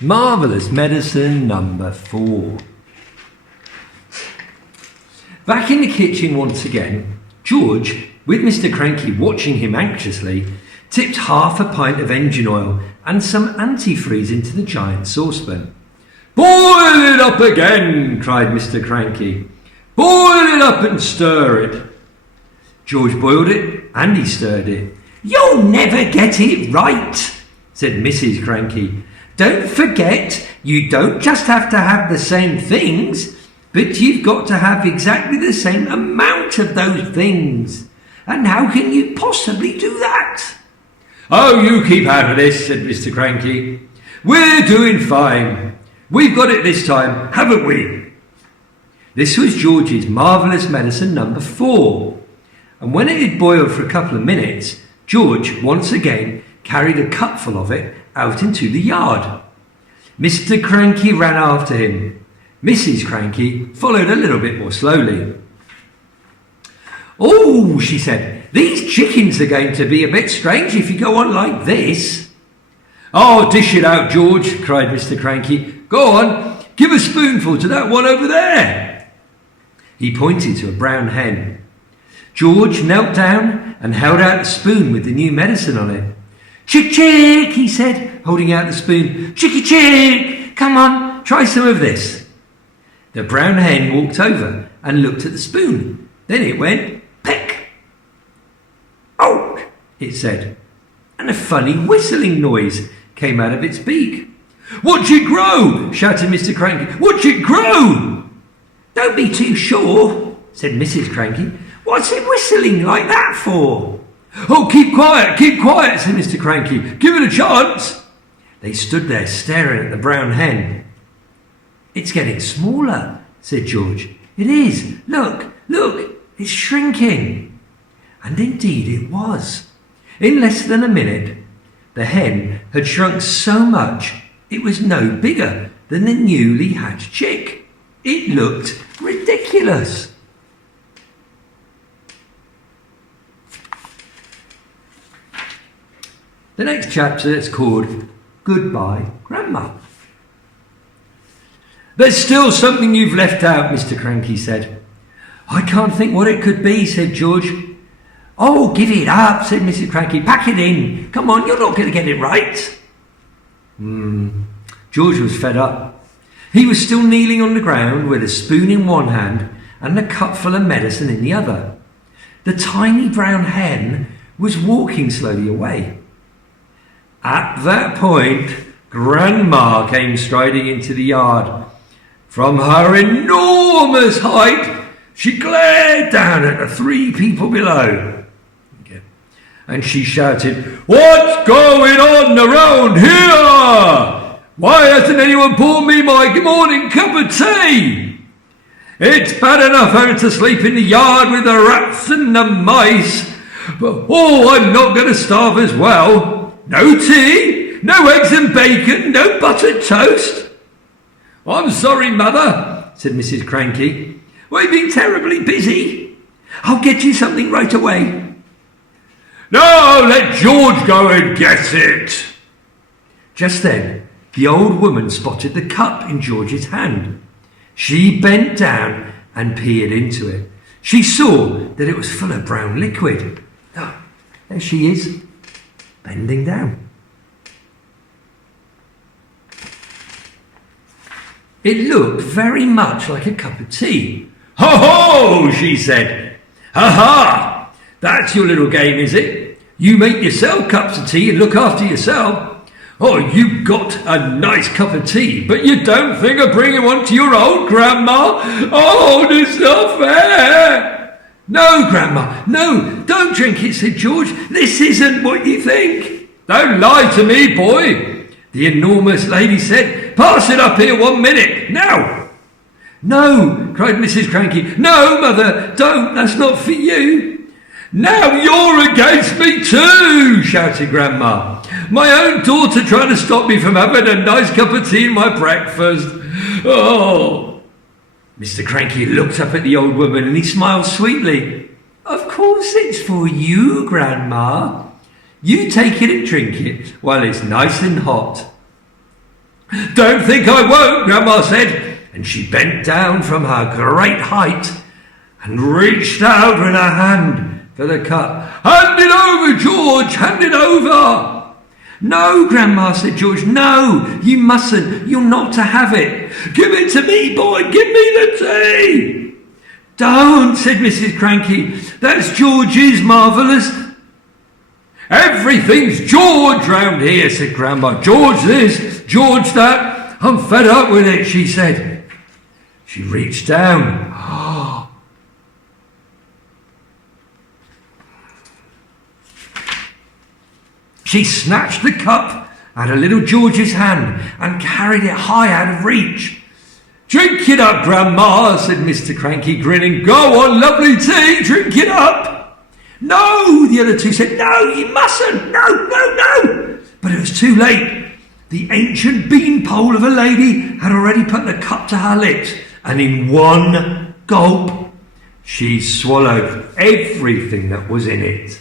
Marvellous medicine number 4. Back in the kitchen once again, George, with Mr. Cranky watching him anxiously, tipped half a pint of engine oil and some antifreeze into the giant saucepan. "Boil it up again," cried Mr. Cranky. "Boil it up and stir it." George boiled it and he stirred it. "You'll never get it right," said Mrs. Cranky. "Don't forget, you don't just have to have the same things, but you've got to have exactly the same amount of those things. And how can you possibly do that?" "Oh, you keep out of this," said Mr. Cranky. "We're doing fine. We've got it this time, haven't we?" This was George's marvellous medicine number 4. And when it had boiled for a couple of minutes, George once again carried a cupful of it out into the yard. Mr. Cranky ran after him. Mrs. Cranky followed a little bit more slowly. "Oh," she said, "these chickens are going to be a bit strange if you go on like this." "Oh, dish it out, George," cried Mr. Cranky. "Go on, give a spoonful to that one over there." He pointed to a brown hen. George knelt down and held out the spoon with the new medicine on it. "Chick, chick," he said, holding out the spoon. "Chicky, chick, come on, try some of this." The brown hen walked over and looked at the spoon. Then it went peck. "Oh," it said, and a funny whistling noise came out of its beak. "Watch it grow!" shouted Mr. Cranky. "Watch it grow!" "Don't be too sure," said Mrs. Cranky. "What's it whistling like that for?" "Oh, keep quiet, said Mr. Cranky. "Give it a chance." They stood there staring at the brown hen. "It's getting smaller," said George. "It is. Look, it's shrinking." And indeed it was. In less than a minute, the hen had shrunk so much it was no bigger than the newly hatched chick. It looked ridiculous. The next chapter is called Goodbye, Grandma. "There's still something you've left out," Mr. Cranky said. "I can't think what it could be," said George. "Oh, give it up," said Mrs. Cranky. "Pack it in. Come on, you're not going to get it right." George was fed up. He was still kneeling on the ground with a spoon in one hand and a cupful of medicine in the other. The tiny brown hen was walking slowly away. At that point, Grandma came striding into the yard. From her enormous height, she glared down at the 3 people below. And she shouted, "What's going on around here? Why hasn't anyone brought me my morning cup of tea? It's bad enough having to sleep in the yard with the rats and the mice, but I'm not going to starve as well. No tea, no eggs and bacon, no buttered toast." "I'm sorry, Mother," said Mrs. Cranky. "We've been terribly busy. I'll get you something right away." "No, let George go and get it." Just then, the old woman spotted the cup in George's hand. She bent down and peered into it. She saw that it was full of brown liquid. Oh, there she is, bending down. It looked very much like a cup of tea. "Ho ho," she said. "Ha ha! That's your little game, is it? You make yourself cups of tea and look after yourself. Oh, you've got a nice cup of tea, but you don't think of bringing one to your old Grandma? Oh, this is not fair." "No, Grandma, no, don't drink it," said George. "This isn't what you think." "Don't lie to me, boy," the enormous lady said. "Pass it up here 1 minute, now." "No," cried Mrs. Cranky. "No, Mother, don't, that's not for you." "Now you're against me too," shouted Grandma. "My own daughter trying to stop me from having a nice cup of tea in my breakfast. Oh." Mr. Cranky looked up at the old woman and he smiled sweetly. "Of course it's for you, Grandma. You take it and drink it while it's nice and hot." Don't think I won't, Grandma said, and she bent down from her great height and reached out with her hand for the cup. Hand it over, George, hand it over. No, Grandma, said George, no, you mustn't, you're not to have it. Give it to me, boy, give me the tea. Don't, said Mrs. Cranky, that's George's marvellous. Everything's George round here, said Grandma. George this, George that. I'm fed up with it, she said. She reached down. She snatched the cup out of little George's hand and carried it high out of reach. Drink it up, Grandma, said Mr. Cranky, grinning. Go on, lovely tea, drink it up. No, the other two said, no, you mustn't, no. But it was too late. The ancient beanpole of a lady had already put the cup to her lips, and in one gulp, she swallowed everything that was in it.